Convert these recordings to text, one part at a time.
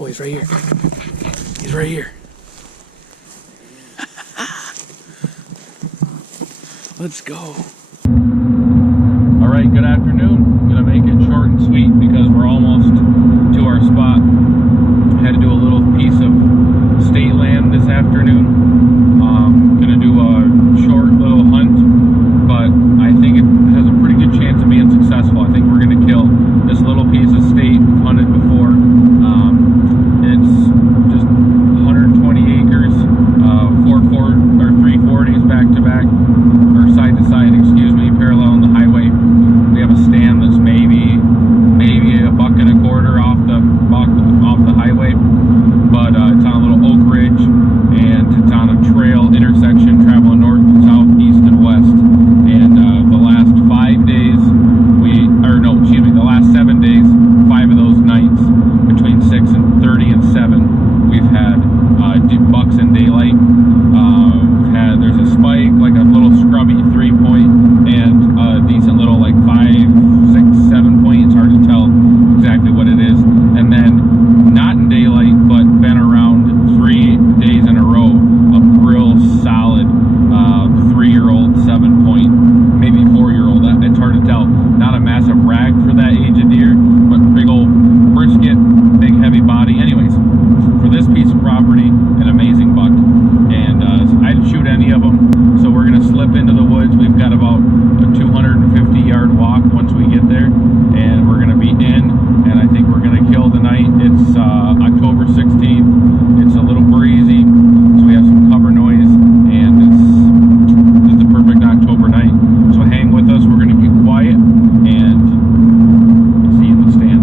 Oh, he's right here. He's right here. Let's go. All right, good afternoon. I'm gonna make it short and sweet because we're almost to our spot. I had to do a little piece of state land this afternoon. Gonna do a short little hunt, but I think it has a pretty good chance of being successful. I think we're gonna kill this little piece of state we've hunted before. It's just 120 acres, 340s back to back, or side to side, excuse me, parallel on the highway. We have a stand that's maybe a buck and a quarter off the highway, but it's on a little oak ridge, and it's on a trail intersection traveling north and south, east and west. And the last 5 days, the last 7 days, 5 of those nights between 6:30 and 7, we've had bucks in daylight. There's a spike, like a little scrubby 3-point, and a decent little like 5, 6, 7-point. It's hard to tell exactly what it is. And then not in daylight, but been around 3 days in a row, a real solid 3-year-old 7-point, maybe 4-year-old. It's hard to tell. Not a massive rag for that age of deer, but big old brisket, big heavy body. Anyways, for this piece of property, an amazing buck. And I didn't shoot any of them, so we're gonna slip into the woods. We've got about a 250-yard walk once we get there, and we're gonna be in, and I think we're gonna kill the night. It's October 16th. It's a little breezy, so we have some cover noise, and it's the perfect October night. So hang with us. We're gonna be quiet, and see you in the stand.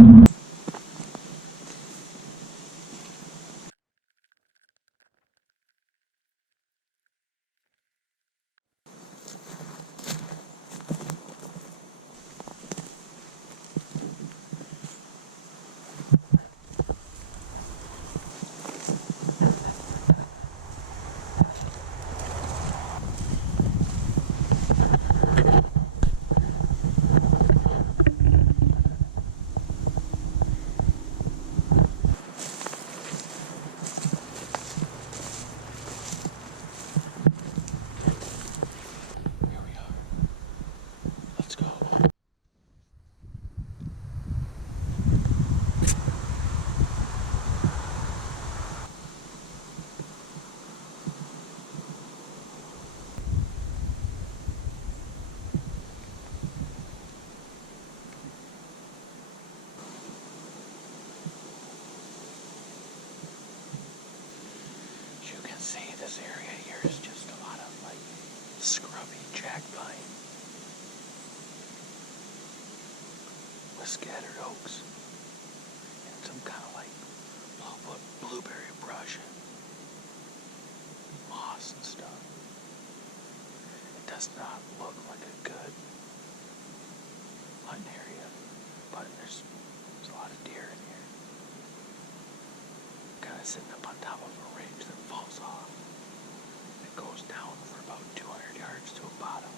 Here we are. Let's go. As you can see, this area here is just a lot of like scrubby jack pine with scattered oaks and some kind of like blueberry brush and moss and stuff. It does not look like a good hunting area, but there's a lot of deer in here. Kind of sitting up on top of a ridge that falls off. It goes down for about 200 yards to a bottom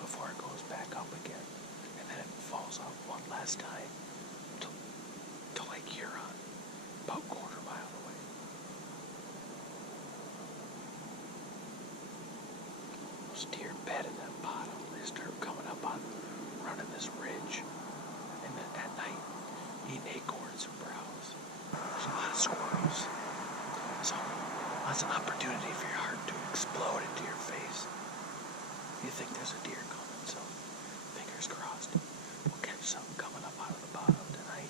before it goes back up again, and then it falls off one last time to Lake Huron, about a quarter mile away. Those deer bed at that bottom. They start coming up on running this ridge, and then at night eating acorns and browse. There's a lot of squirrels, so that's an opportunity for your heart to explode into your face. You think there's a deer coming, so fingers crossed we'll catch something coming up out of the bottom tonight.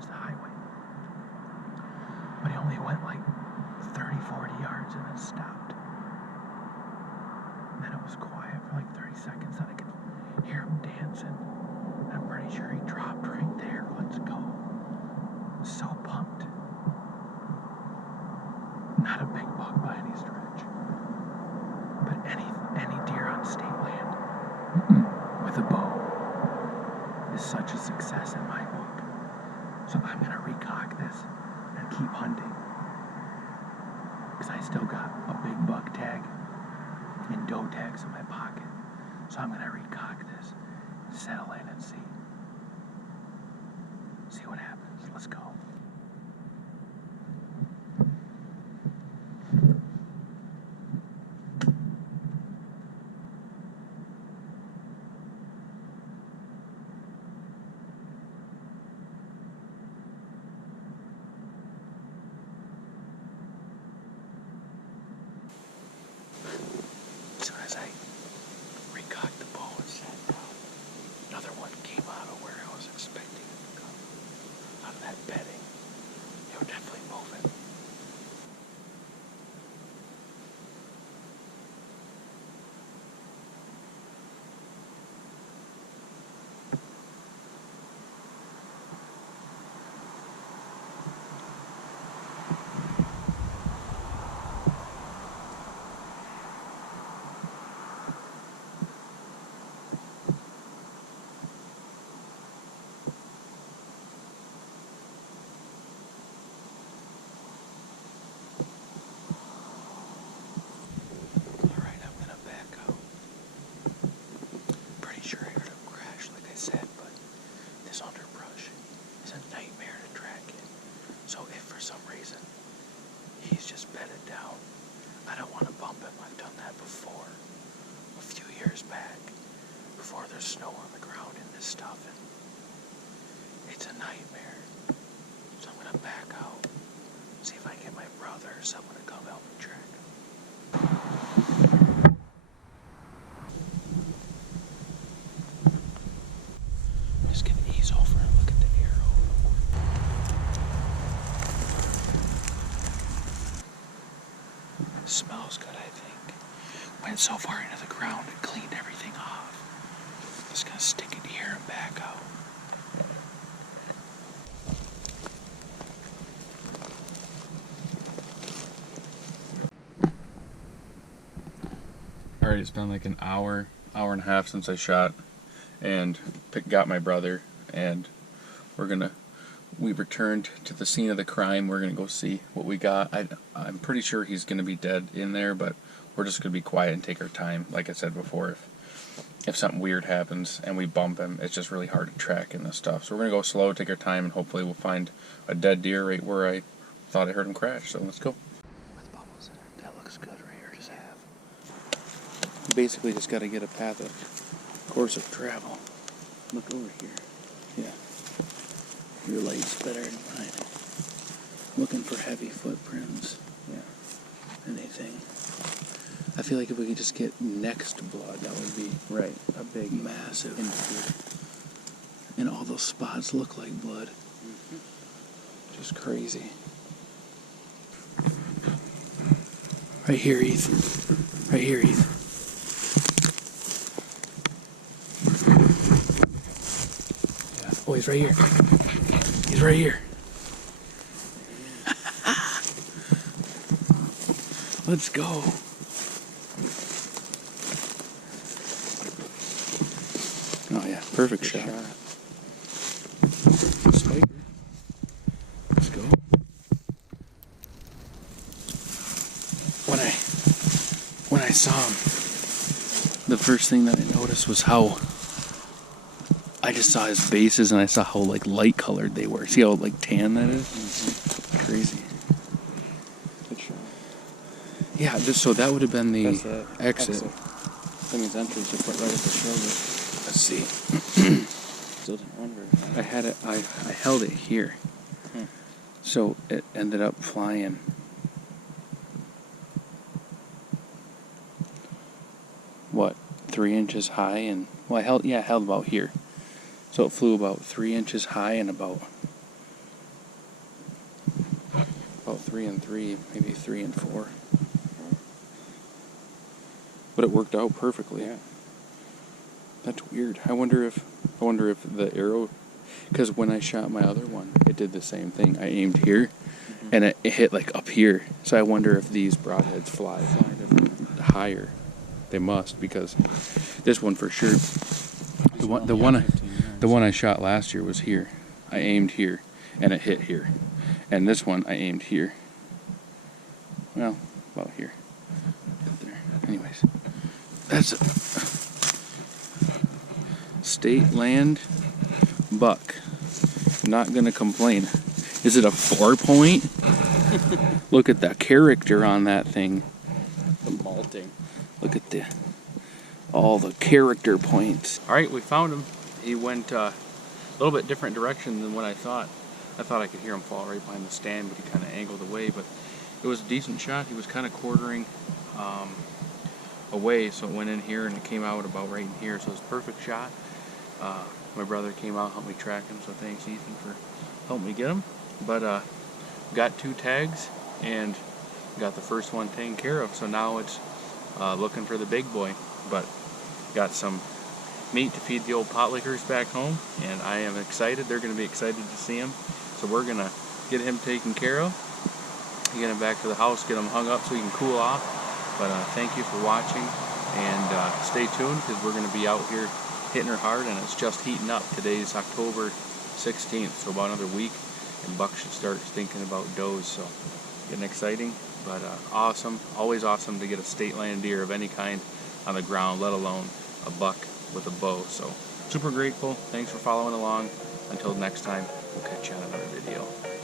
towards the highway. But he only went like 30, 40 yards and then stopped. And then it was quiet for like 30 seconds. Then I could hear him dancing. I'm pretty sure he dropped right there. Let's go. So pumped. Not a big buck by any stretch. But any deer on state land with a bow is such a success in my book. So I'm gonna recock this and keep hunting. Because I still got a big buck tag and doe tags in my pocket. So I'm gonna recock this, settle in and see what happens. Let's go. As soon as I recocked the bow and sat down, another one came out of where I was expecting it to come. Out of that bedding. They were definitely moving. Alright, I'm gonna back out. Pretty sure I heard him crash, like I said, but this underbrush is a nightmare to track in. So if for some reason he's just bedded down, I don't want to bump him. I've done that before, a few years back, before there's snow on the ground in this stuff, and it's a nightmare. So I'm gonna back out, see if I can get my brother or someone to come help me track him. Just gonna ease over and look at the arrow. Smells good, I think. Went so far into the ground and cleaned everything off. Just gonna stick it here and back out. Alright, it's been like an hour and a half since I shot and got my brother, and we returned to the scene of the crime. We're gonna go see what we got. I'm pretty sure he's gonna be dead in there, but we're just gonna be quiet and take our time. Like I said before, if something weird happens and we bump him, it's just really hard to track in this stuff. So we're gonna go slow, take our time, and hopefully we'll find a dead deer right where I thought I heard him crash. So let's go. With bubbles in it. That looks good right here. Just have. Basically just got to get a path of course of travel. Look over here. Yeah. Your light's better than mine. Looking for heavy footprints. Yeah. Anything. I feel like if we could just get next to blood, that would be Right. A big massive. indicator. And all those spots look like blood. Just crazy. Right here, Ethan. Right here, Ethan. Yeah. Oh, he's right here. He's right here. Let's go. Oh yeah, perfect shot. Spiker. Let's go. When I saw him, the first thing that I noticed was how I just saw his bases and I saw how like light colored they were. See how like tan that is? Mm-hmm. Crazy. Good shot. Yeah, so that would have been the exit. That means entry should put right at the shoulder. Let's see. Still didn't run very fast. I had it. I held it here, so it ended up flying. What, 3 inches high, and well, I held about here, so it flew about 3 inches high and about 3 and 3, maybe 3 and 4. But it worked out perfectly. Yeah. That's weird. I wonder if the arrow, because when I shot my other one, it did the same thing. I aimed here, and it hit like up here. So I wonder if these broadheads fly higher. They must, because this one for sure. The one I shot last year was here. I aimed here, and it hit here. And this one I aimed here. Well, about here. There. Anyways, that's it. State land buck. Not gonna complain. Is it a 4-point? Look at the character on that thing. The malting. Look at all the character points. All right, we found him. He went a little bit different direction than what I thought. I thought I could hear him fall right behind the stand, but he kind of angled away. But it was a decent shot. He was kind of quartering away, so it went in here and it came out about right in here. So it was a perfect shot. My brother came out, helped me track him, so thanks Ethan for helping me get him. But got 2 tags and got the first one taken care of. So now it's looking for the big boy. But got some meat to feed the old potlickers back home, and I am excited. They're going to be excited to see him. So we're going to get him taken care of, get him back to the house, get him hung up so he can cool off. But thank you for watching, and stay tuned, because we're going to be out here hitting her hard, and it's just heating up. Today's October 16th, so about another week, and buck should start thinking about does. So getting exciting, but awesome. Always awesome to get a state land deer of any kind on the ground, let alone a buck with a bow. So super grateful. Thanks for following along. Until next time, we'll catch you on another video.